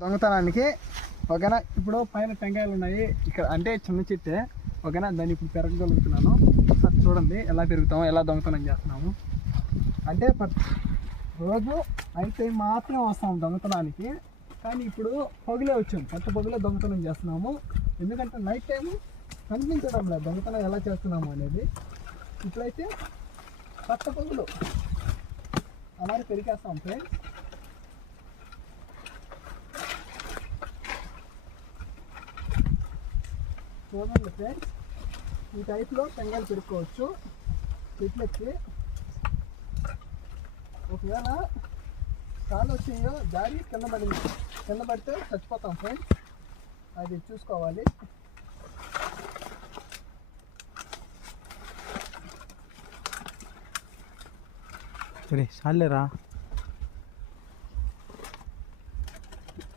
దొంగతనానికి ఓకేనా. ఇప్పుడు పైన టెంకాయలు ఉన్నాయి ఇక్కడ, అంటే చిన్న చెట్టే ఓకేనా. దాన్ని ఇప్పుడు పెరగగలుగుతున్నాను. ఒకసారి చూడండి ఎలా పెరుగుతామో, ఎలా దొంగతనం చేస్తున్నాము. అంటే రోజు నైట్ టైం మాత్రమే వస్తాము దొంగతనానికి, కానీ ఇప్పుడు పొగిలే వచ్చాము, పట్ట పొగిలే దొంగతనం చేస్తున్నాము. ఎందుకంటే నైట్ టైము కనిపించడం లేదు దొంగతనం ఎలా చేస్తున్నాము అనేది. ఇప్పుడైతే పట్ట పొగులు అలాగే పెరిగేస్తాం ఫ్రెండ్స్. చూడండి ఫ్రెండ్స్, ఈ టైప్లో టెంకాయలు పెరుక్కోవచ్చు చెట్లెక్కి. ఒకవేళ కాలు వచ్చాయో జారి కింద పడితే చచ్చిపోతాం ఫ్రెండ్స్, అది చూసుకోవాలి. సరే చాలేరా.